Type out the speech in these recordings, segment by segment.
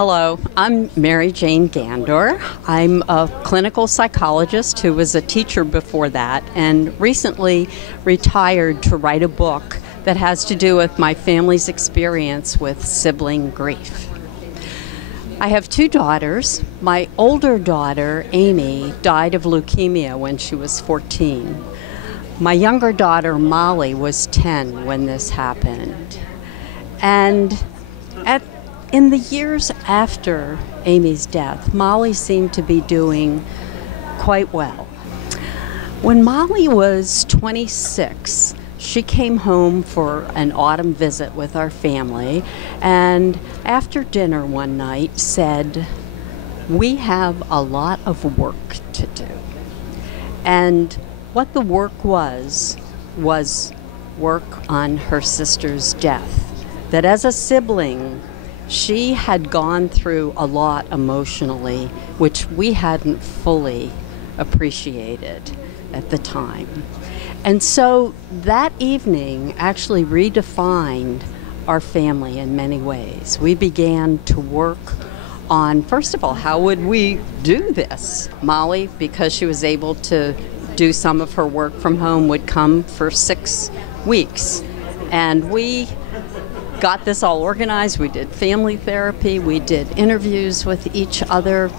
Hello, I'm Mary Jane Gandour. I'm a clinical psychologist who was a teacher before that and recently retired to write a book that has to do with my family's experience with sibling grief. I have two daughters. My older daughter, Amy, died of leukemia when she was 14. My younger daughter, Molly, was 10 when this happened. And in the years after Amy's death, Molly seemed to be doing quite well. When Molly was 26, she came home for an autumn visit with our family, and after dinner one night said, "We have a lot of work to do." And what the work was work on her sister's death. That as a sibling, she had gone through a lot emotionally, which we hadn't fully appreciated at the time. And so that evening actually redefined our family in many ways. We began to work on, first of all, how would we do this? Molly, because she was able to do some of her work from home, would come for 6 weeks. And we got this all organized. We did family therapy. We did interviews with each other.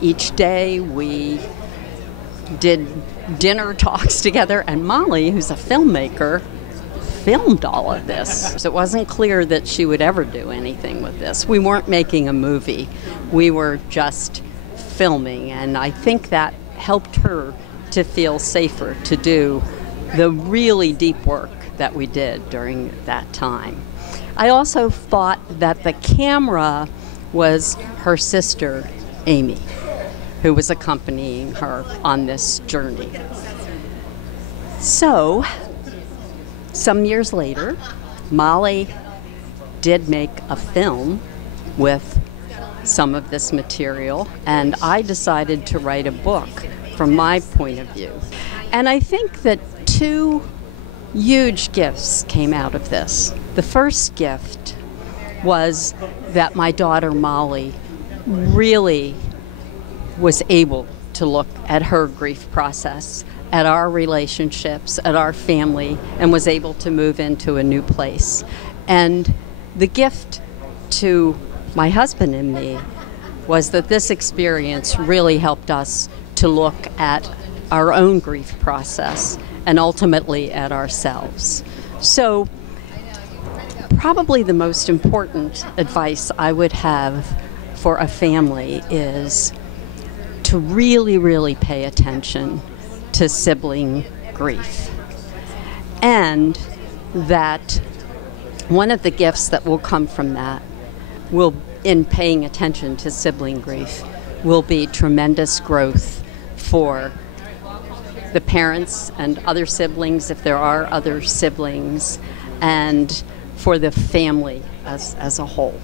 Each day we did dinner talks together, and Molly, who's a filmmaker, filmed all of this. So it wasn't clear that she would ever do anything with this. We weren't making a movie. We were just filming, and I think that helped her to feel safer to do the really deep work that we did during that time. I also thought that the camera was her sister, Amy, who was accompanying her on this journey. So, some years later, Molly did make a film with some of this material, and I decided to write a book from my point of view. And I think that two huge gifts came out of this. The first gift was that my daughter Molly really was able to look at her grief process, at our relationships, at our family, and was able to move into a new place. And the gift to my husband and me was that this experience really helped us to look at our own grief process and ultimately at ourselves. So probably the most important advice I would have for a family is to really, really pay attention to sibling grief. And that one of the gifts that will come from that will, in paying attention to sibling grief, will be tremendous growth for the parents and other siblings, if there are other siblings, and for the family as a whole.